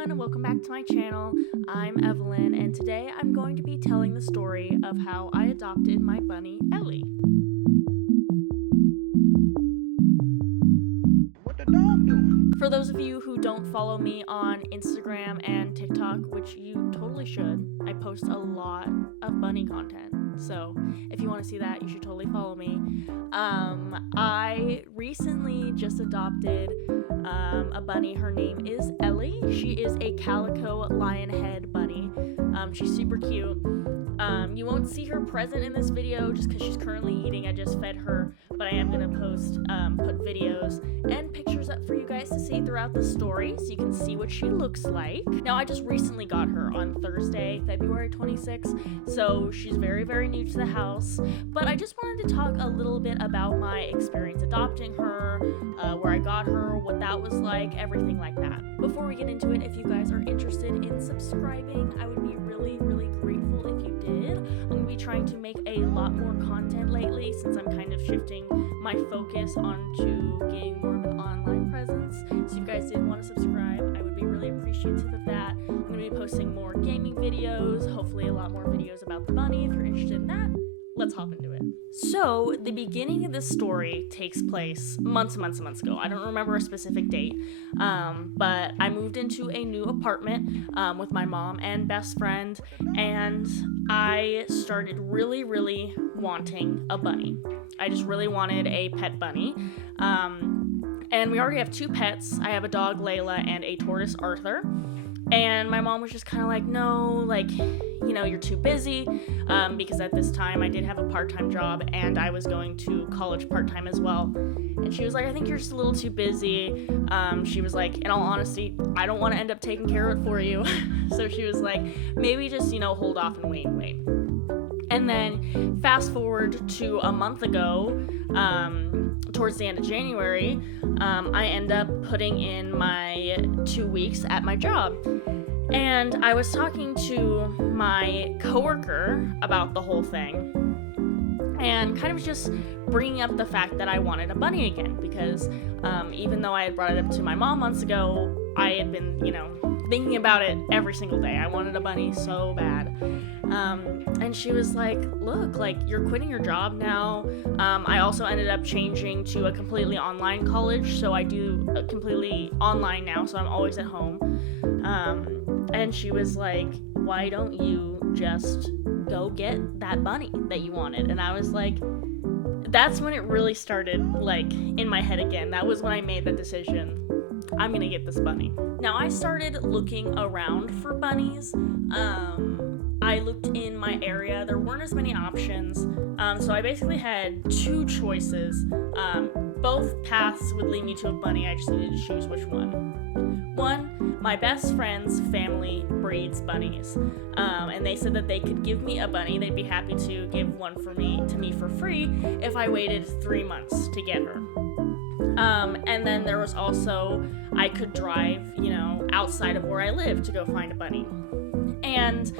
everyone, welcome back to my channel. I'm Evelyn, and today I'm going to be telling the story of how I adopted my bunny, Ellie. What the dog doing? For those of you who don't follow me on Instagram and TikTok, which you totally should, I post a lot of bunny content. So if you want to see that, you should totally follow me. I recently just adopted a bunny. Her name is Ellie. She is a calico lion head bunny. She's super cute. You won't see her present in this video just because she's currently eating. I just fed her, but I am going to put videos and pictures up for you guys to see throughout the story so you can see what she looks like. Now, I just recently got her on Thursday, February 26th, so she's very, very new to the house, but I just wanted to talk a little bit about my experience adopting her, where I got her, what that was like, everything like that. Before we get into it, if you guys are interested in subscribing, I would be really, really grateful if you did. I'm going to be trying to make a lot more content lately since I'm kind of shifting my focus onto getting more of an online presence. So if you guys did want to subscribe, I would be really appreciative of that. I'm going to be posting more gaming videos, hopefully a lot more videos about the bunny if you're interested in that. Let's hop into it. So, the beginning of this story takes place months ago. I don't remember a specific date, but I moved into a new apartment with my mom and best friend, and I started really wanting a bunny. I just really wanted a pet bunny. And we already have two pets. I have a dog, Layla, and a tortoise, Arthur. And my mom was just kind of like, no, like, you know, you're too busy, because at this time I did have a part-time job and I was going to college part-time as well. And she was like, I think you're just a little too busy. She was like, in all honesty, I don't want to end up taking care of it for you. So she was like, maybe just, you know, hold off and wait. And then fast forward to a month ago, towards the end of January, I end up putting in my 2 weeks at my job. And I was talking to my coworker about the whole thing and kind of just bringing up the fact that I wanted a bunny again because even though I had brought it up to my mom months ago, I had been, you know, thinking about it every single day. I wanted a bunny so bad. And she was like, look, like, you're quitting your job now. I also ended up changing to a completely online college, so I do completely online now, so I'm always at home. And she was like, why don't you just go get that bunny that you wanted? And I was like, that's when it really started, like, in my head again. That was when I made the decision, I'm gonna get this bunny. Now, I started looking around for bunnies. I looked in my area. There weren't as many options, so I basically had two choices. Both paths would lead me to a bunny. I just needed to choose which one. One, my best friend's family breeds bunnies, and they said that they could give me a bunny. They'd be happy to give one to me for free if I waited 3 months to get her. And then there was also, I could drive, you know, outside of where I live to go find a bunny. And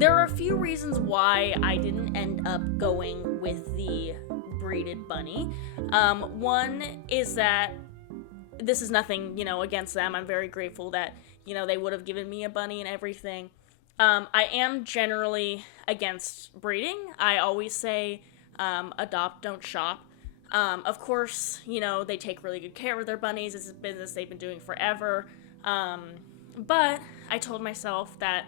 there are a few reasons why I didn't end up going with the breeded bunny. One is that this is nothing, you know, against them. I'm very grateful that, you know, they would have given me a bunny and everything. I am generally against breeding. I always say, adopt, don't shop. Of course, you know, they take really good care of their bunnies. It's a business they've been doing forever. But I told myself that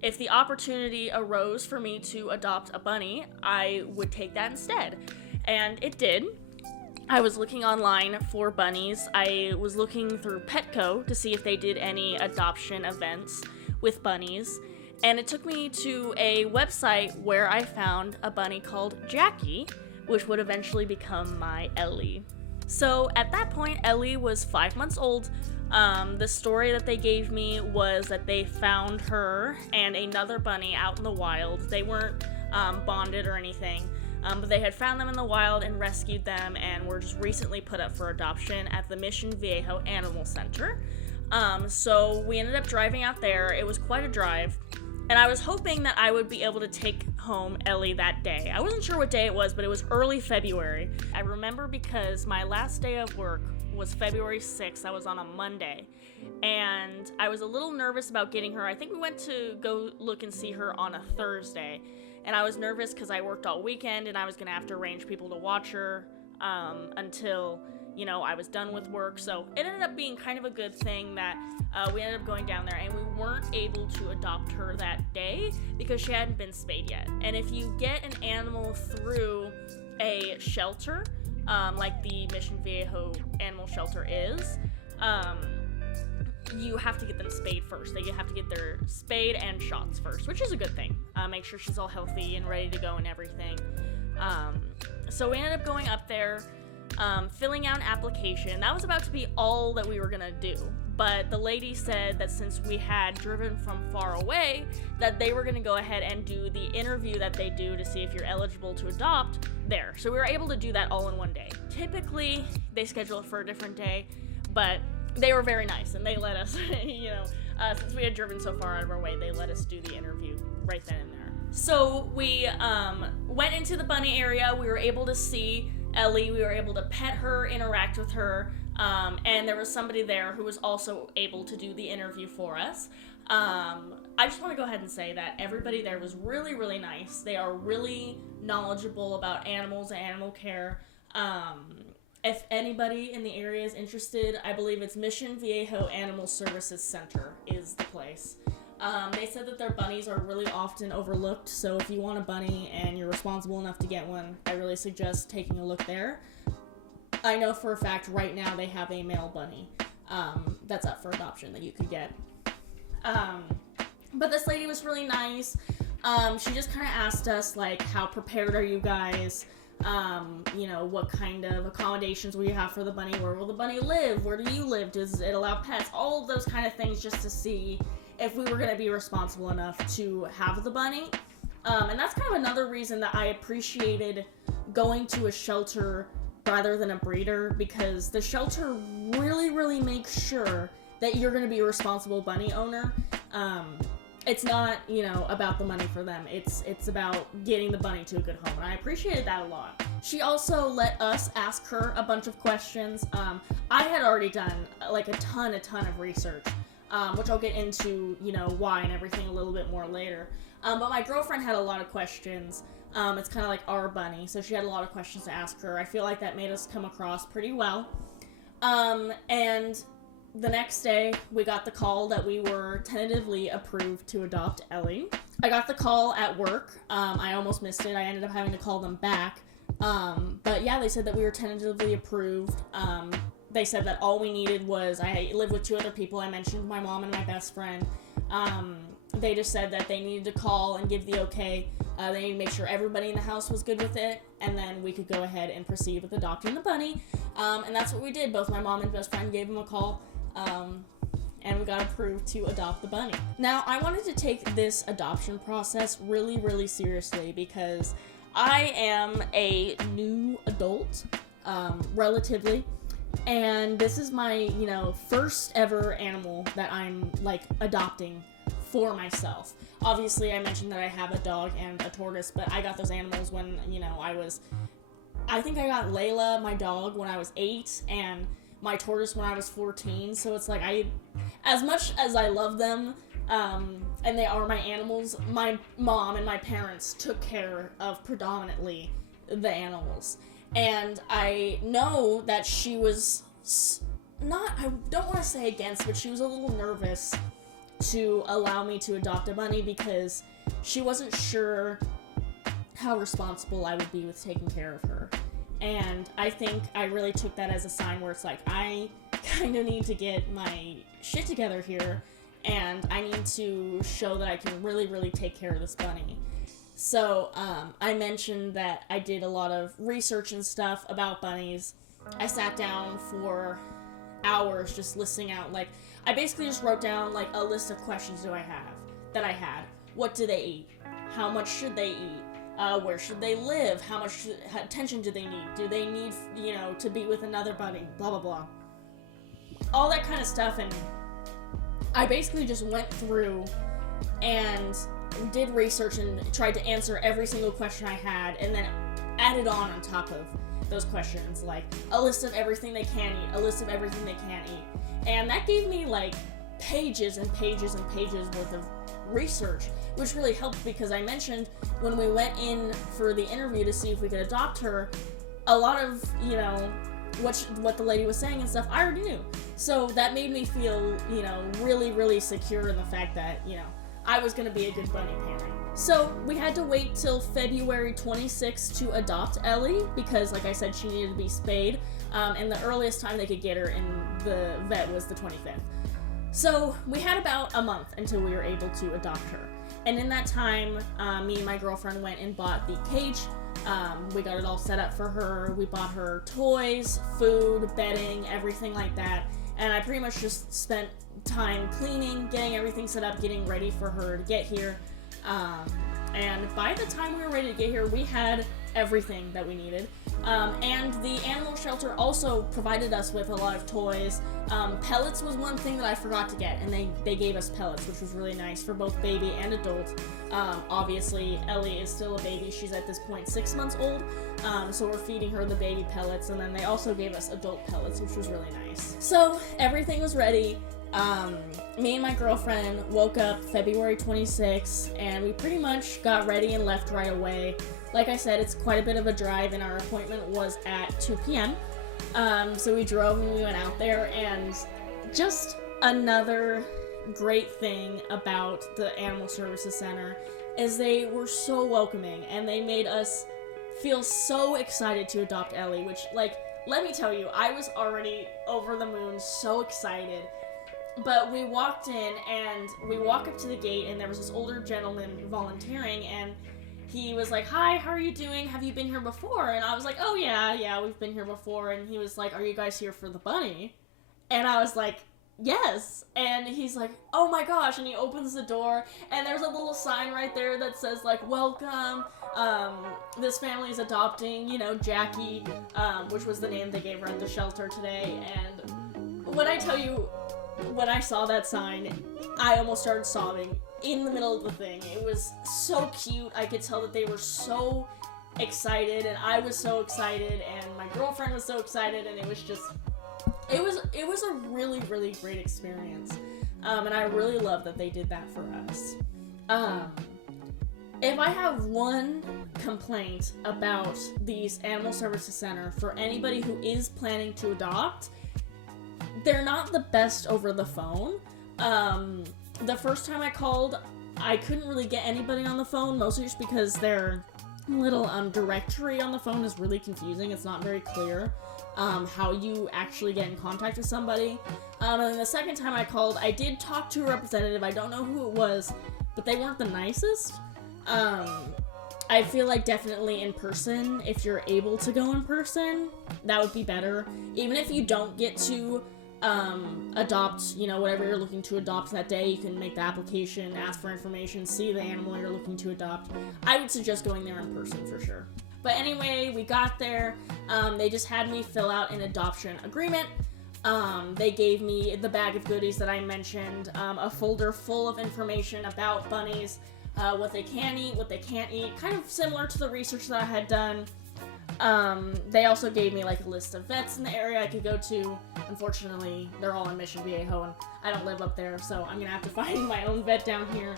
if the opportunity arose for me to adopt a bunny, I would take that instead. And it did. I was looking online for bunnies. I was looking through Petco to see if they did any adoption events with bunnies. And it took me to a website where I found a bunny called Jackie, which would eventually become my Ellie. So at that point, Ellie was 5 months old. The story that they gave me was that they found her and another bunny out in the wild. They weren't bonded or anything, but they had found them in the wild and rescued them and were just recently put up for adoption at the Mission Viejo Animal Center. So we ended up driving out there. It was quite a drive. And I was hoping that I would be able to take home Ellie that day. I wasn't sure what day it was, but it was early February. I remember because my last day of work was February 6th. That was on a Monday. And I was a little nervous about getting her. I think we went to go look and see her on a Thursday. And I was nervous because I worked all weekend and I was going to have to arrange people to watch her until, you know, I was done with work. So it ended up being kind of a good thing that we ended up going down there, and we weren't able to adopt her that day because she hadn't been spayed yet. And if you get an animal through a shelter, like the Mission Viejo animal shelter is, you have to get them spayed first. They have to get their spayed and shots first, which is a good thing. Make sure she's all healthy and ready to go and everything. So we ended up going up there, filling out an application. That was about to be all that we were gonna do. But the lady said that since we had driven from far away, that they were gonna go ahead and do the interview that they do to see if you're eligible to adopt there. So we were able to do that all in one day. Typically, they schedule it for a different day, but they were very nice and they let us, you know, since we had driven so far out of our way, they let us do the interview right then and there. So we went into the bunny area. We were able to see Ellie. We were able to pet her, interact with her, and there was somebody there who was also able to do the interview for us. I just want to go ahead and say that everybody there was really, really nice. They are really knowledgeable about animals and animal care. If anybody in the area is interested, I believe it's Mission Viejo Animal Services Center is the place. They said that their bunnies are really often overlooked, so if you want a bunny and you're responsible enough to get one, I really suggest taking a look there. I know for a fact right now they have a male bunny that's up for adoption that you could get. But this lady was really nice. She just kind of asked us, like, how prepared are you guys? You know, what kind of accommodations will you have for the bunny? Where will the bunny live? Where do you live? Does it allow pets? All of those kind of things just to see if we were going to be responsible enough to have the bunny. And that's kind of another reason that I appreciated going to a shelter rather than a breeder, because the shelter really, really makes sure that you're going to be a responsible bunny owner. It's not, you know, about the money for them. It's about getting the bunny to a good home, and I appreciated that a lot. She also let us ask her a bunch of questions. I had already done, like, a ton of research, which I'll get into, you know, why and everything a little bit more later. But my girlfriend had a lot of questions. It's kind of like our bunny, so she had a lot of questions to ask her. I feel like that made us come across pretty well. And the next day, we got the call that we were tentatively approved to adopt Ellie. I got the call at work. I almost missed it. I ended up having to call them back. But yeah, they said that we were tentatively approved. They said that all we needed was, I live with 2 other people. I mentioned my mom and my best friend. They just said that they needed to call and give the okay. They needed to make sure everybody in the house was good with it, and then we could go ahead and proceed with adopting the bunny. And that's what we did. Both my mom and best friend gave him a call. And we got approved to adopt the bunny. Now, I wanted to take this adoption process really, really seriously because I am a new adult, relatively, and this is my, you know, first ever animal that I'm, like, adopting for myself. Obviously, I mentioned that I have a dog and a tortoise, but I got those animals when, you know, I think I got Layla, my dog, when I was 8, and my tortoise when I was 14, so it's like as much as I love them, and they are my animals, my mom and my parents took care of predominantly the animals. And I know that she was not, I don't want to say against, but she was a little nervous to allow me to adopt a bunny because she wasn't sure how responsible I would be with taking care of her. And I think I really took that as a sign where it's like, I kind of need to get my shit together here, and I need to show that I can really, really take care of this bunny. So, I mentioned that I did a lot of research and stuff about bunnies. I sat down for hours just listing out, like, I basically just wrote down, like, a list of questions that I had. What do they eat? How much should they eat? Where should they live? How much attention do they need? Do they need, you know, to be with another bunny? Blah, blah, blah. All that kind of stuff, and I basically just went through and did research and tried to answer every single question I had, and then added on top of those questions, like a list of everything they can eat, a list of everything they can't eat. And that gave me like pages and pages and pages worth of research, which really helped because I mentioned when we went in for the interview to see if we could adopt her, a lot of, you know, what the lady was saying and stuff, I already knew. So that made me feel, you know, really, really secure in the fact that, you know, I was going to be a good bunny parent. So we had to wait till February 26th to adopt Ellie because, like I said, she needed to be spayed. And the earliest time they could get her in the vet was the 25th. So we had about a month until we were able to adopt her. And in that time, me and my girlfriend went and bought the cage. We got it all set up for her. We bought her toys, food, bedding, everything like that. And I pretty much just spent time cleaning, getting everything set up, getting ready for her to get here. And by the time we were ready to get here, we had everything that we needed. And the animal shelter also provided us with a lot of toys. Pellets was one thing that I forgot to get, and they gave us pellets, which was really nice for both baby and adult. Obviously, Ellie is still a baby. She's at this point 6 months old, so we're feeding her the baby pellets, and then they also gave us adult pellets, which was really nice. So everything was ready. Me and my girlfriend woke up February 26th, and we pretty much got ready and left right away. Like I said, it's quite a bit of a drive, and our appointment was at 2 p.m. So we drove and we went out there, and just another great thing about the Animal Services Center is they were so welcoming, and they made us feel so excited to adopt Ellie, which, like, let me tell you, I was already over the moon, so excited. But we walked in, and we walk up to the gate, and there was this older gentleman volunteering, and he was like, "Hi, how are you doing? Have you been here before?" And I was like, "Oh, yeah, we've been here before." And he was like, "Are you guys here for the bunny?" And I was like, "Yes." And he's like, "Oh my gosh." And he opens the door, and there's a little sign right there that says, like, "Welcome. This family is adopting, you know, Jackie," which was the name they gave her at the shelter today. And when I tell you, when I saw that sign, I almost started sobbing in the middle of the thing. It was so cute. I could tell that they were so excited, and I was so excited, and my girlfriend was so excited, and it was a really, really great experience. And I really love that they did that for us. If I have one complaint about these Animal Services Center for anybody who is planning to adopt, they're not the best over the phone. The first time I called, I couldn't really get anybody on the phone, mostly just because their little directory on the phone is really confusing. It's not very clear how you actually get in contact with somebody. And then the second time I called, I did talk to a representative. I don't know who it was, but they weren't the nicest. I feel like definitely in person, if you're able to go in person, that would be better. Even if you don't get to adopt, you know, whatever you're looking to adopt that day, you can make the application, ask for information, see the animal you're looking to adopt. I would suggest going there in person for sure. But anyway, we got there. They just had me fill out an adoption agreement. They gave me the bag of goodies that I mentioned, a folder full of information about bunnies, what they can eat, what they can't eat, kind of similar to the research that I had done. They also gave me like a list of vets in the area I could go to. Unfortunately, they're all in Mission Viejo, and I don't live up there, so I'm gonna have to find my own vet down here.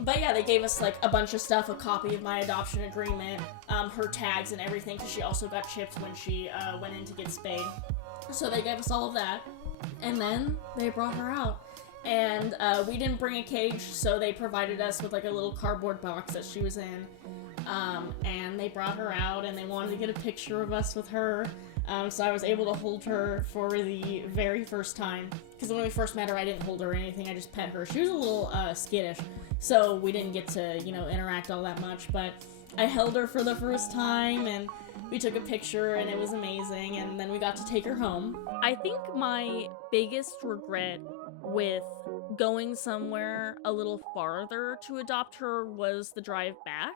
But yeah, they gave us like a bunch of stuff, a copy of my adoption agreement, her tags and everything, because she also got chipped when she went in to get spayed. So they gave us all of that, and then they brought her out. And we didn't bring a cage, so they provided us with like a little cardboard box that she was in. And they brought her out, and they wanted to get a picture of us with her. So I was able to hold her for the very first time. Because when we first met her, I didn't hold her or anything. I just pet her. She was a little skittish, so we didn't get to, you know, interact all that much. But I held her for the first time, and we took a picture, and it was amazing. And then we got to take her home. I think my biggest regret with going somewhere a little farther to adopt her was the drive back.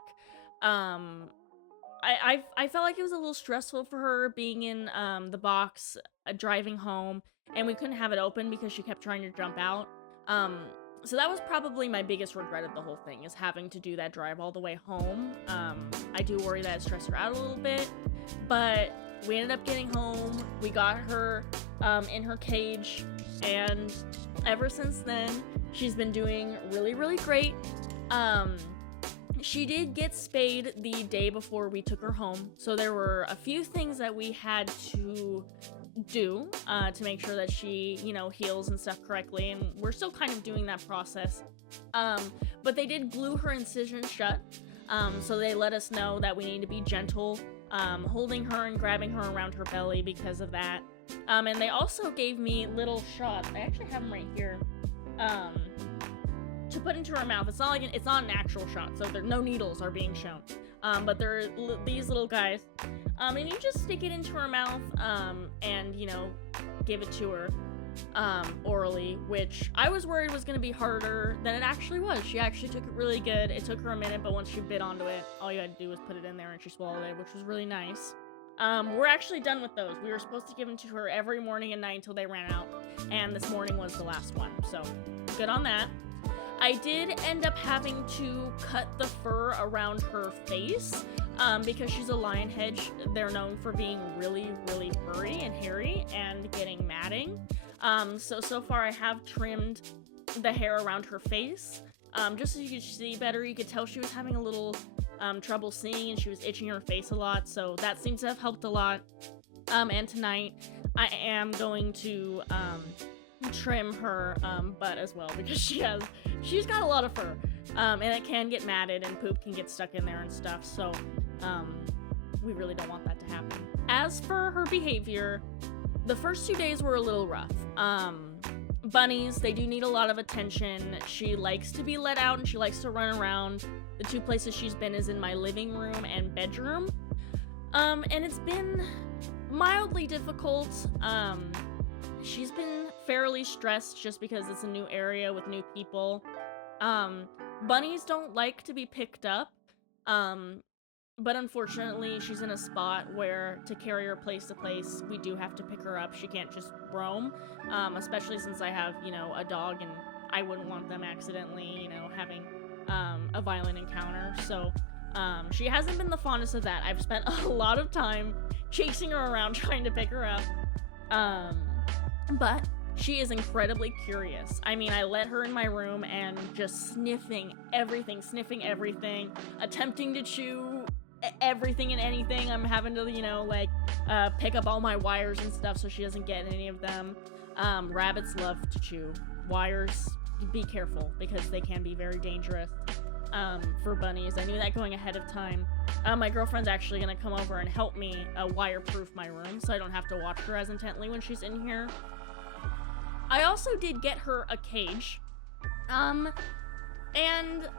I felt like it was a little stressful for her being in the box driving home, and we couldn't have it open because she kept trying to jump out. So that was probably my biggest regret of the whole thing, is having to do that drive all the way home. I do worry that it stressed her out a little bit, but we ended up getting home. We got her in her cage, and ever since then, she's been doing really, really great. She did get spayed the day before we took her home, so there were a few things that we had to do to make sure that she, heals and stuff correctly, and we're still kind of doing that process. But they did glue her incision shut, so they let us know that we need to be gentle, holding her and grabbing her around her belly because of that. And they also gave me little shots. I actually have them right here. To put into her mouth. It's not an actual shot, so no needles are being shown. But they're these little guys. And you just stick it into her mouth, and, give it to her, orally, which I was worried was going to be harder than it actually was. She actually took it really good. It took her a minute, but once she bit onto it, all you had to do was put it in there and she swallowed it, which was really nice. We're actually done with those. We were supposed to give them to her every morning and night until they ran out, and this morning was the last one, so good on that. I did end up having to cut the fur around her face, because she's a lion hedge. They're known for being really, really furry and hairy and getting matting. So far I have trimmed the hair around her face, just so you could see better. You could tell she was having a little trouble seeing, and she was itching her face a lot, so that seems to have helped a lot. And tonight I am going to trim her butt as well, because she's got a lot of fur, and it can get matted and poop can get stuck in there and stuff, so we really don't want that to happen. As for her behavior, the first 2 days were a little rough. Bunnies, they do need a lot of attention. She likes to be let out and she likes to run around. The two places she's been is in my living room and bedroom, and it's been mildly difficult. She's been fairly stressed just because it's a new area with new people. Bunnies don't like to be picked up, but unfortunately she's in a spot where to carry her place to place, we do have to pick her up. She can't just roam, especially since I have, a dog, and I wouldn't want them accidentally, having a violent encounter. So she hasn't been the fondest of that. I've spent a lot of time chasing her around trying to pick her up. But she is incredibly curious. I mean, I let her in my room and just sniffing everything, attempting to chew everything and anything. I'm having to, pick up all my wires and stuff so she doesn't get any of them. Rabbits love to chew wires. Be careful, because they can be very dangerous for bunnies. I knew that going ahead of time. My girlfriend's actually gonna come over and help me wireproof my room so I don't have to watch her as intently when she's in here. I also did get her a cage, and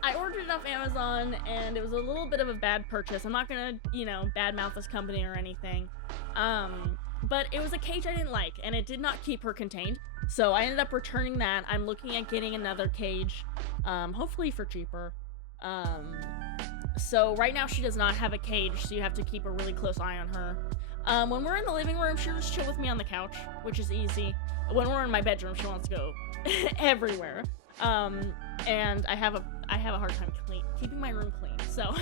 I ordered it off Amazon, and it was a little bit of a bad purchase. I'm not gonna, badmouth this company or anything, but it was a cage I didn't like, and it did not keep her contained, so I ended up returning that. I'm looking at getting another cage, hopefully for cheaper. So right now she does not have a cage, so you have to keep a really close eye on her. When we're in the living room, she'll just chill with me on the couch, which is easy. When we're in my bedroom, she wants to go everywhere. And I have a hard time keeping my room clean, so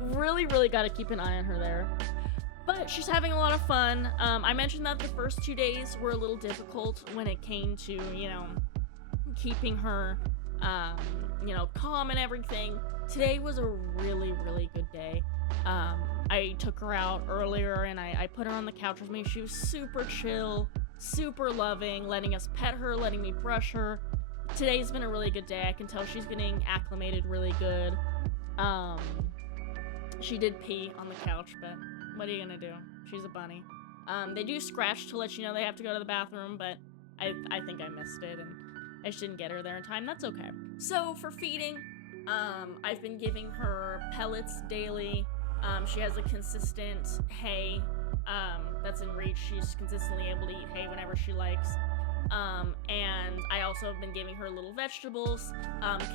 really, really got to keep an eye on her there. But she's having a lot of fun. I mentioned that the first 2 days were a little difficult when it came to, keeping her, calm and everything. Today was a really, really good day. I took her out earlier and I put her on the couch with me. She was super chill, super loving, letting us pet her, letting me brush her. Today's been a really good day. I can tell she's getting acclimated really good. She did pee on the couch, but what are you gonna do? She's a bunny. They do scratch to let you know they have to go to the bathroom, but I think I missed it and I just didn't get her there in time. That's okay. So for feeding, I've been giving her pellets daily. She has a consistent hay that's in reach. She's consistently able to eat hay whenever she likes. And I also have been giving her little vegetables.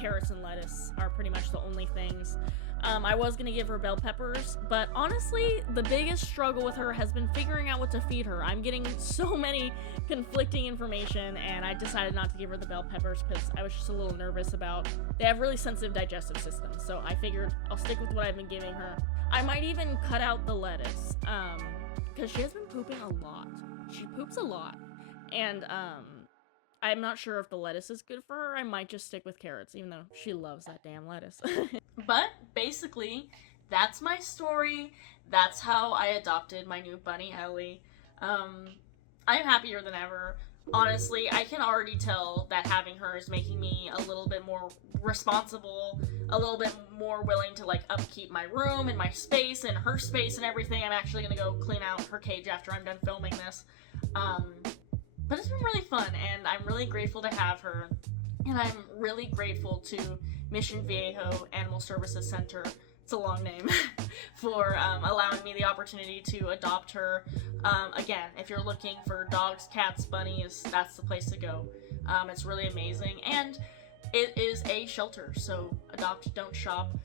Carrots and lettuce are pretty much the only things. I was gonna give her bell peppers, but honestly, the biggest struggle with her has been figuring out what to feed her. I'm getting so many conflicting information, and I decided not to give her the bell peppers because I was just a little nervous about. They have really sensitive digestive systems, so I figured I'll stick with what I've been giving her. I might even cut out the lettuce, because she has been pooping a lot. She poops a lot, and I'm not sure if the lettuce is good for her. I might just stick with carrots, even though she loves that damn lettuce. But basically, that's my story. That's how I adopted my new bunny, Ellie. I'm happier than ever. Honestly, I can already tell that having her is making me a little bit more responsible, a little bit more willing to like upkeep my room and my space and her space and everything. I'm actually gonna go clean out her cage after I'm done filming this. But it's been really fun, and I'm really grateful to have her. And I'm really grateful to Mission Viejo Animal Services Center, it's a long name, for allowing me the opportunity to adopt her. Again, if you're looking for dogs, cats, bunnies, that's the place to go. It's really amazing, and it is a shelter, so adopt, don't shop.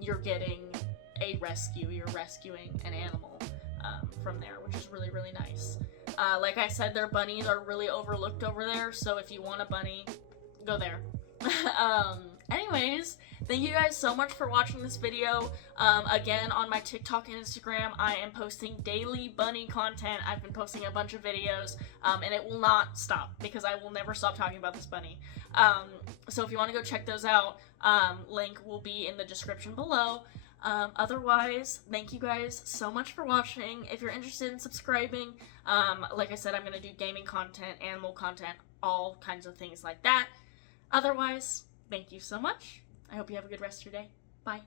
You're getting a rescue, you're rescuing an animal from there, which is really, really nice. Like I said, their bunnies are really overlooked over there, so if you want a bunny, go there. Anyways, thank you guys so much for watching this video. Again, on my TikTok and Instagram, I am posting daily bunny content. I've been posting a bunch of videos, and it will not stop, because I will never stop talking about this bunny. So if you want to go check those out, link will be in the description below. Otherwise, thank you guys so much for watching. If you're interested in subscribing, like I said, I'm going to do gaming content, animal content, all kinds of things like that. Otherwise, thank you so much. I hope you have a good rest of your day. Bye.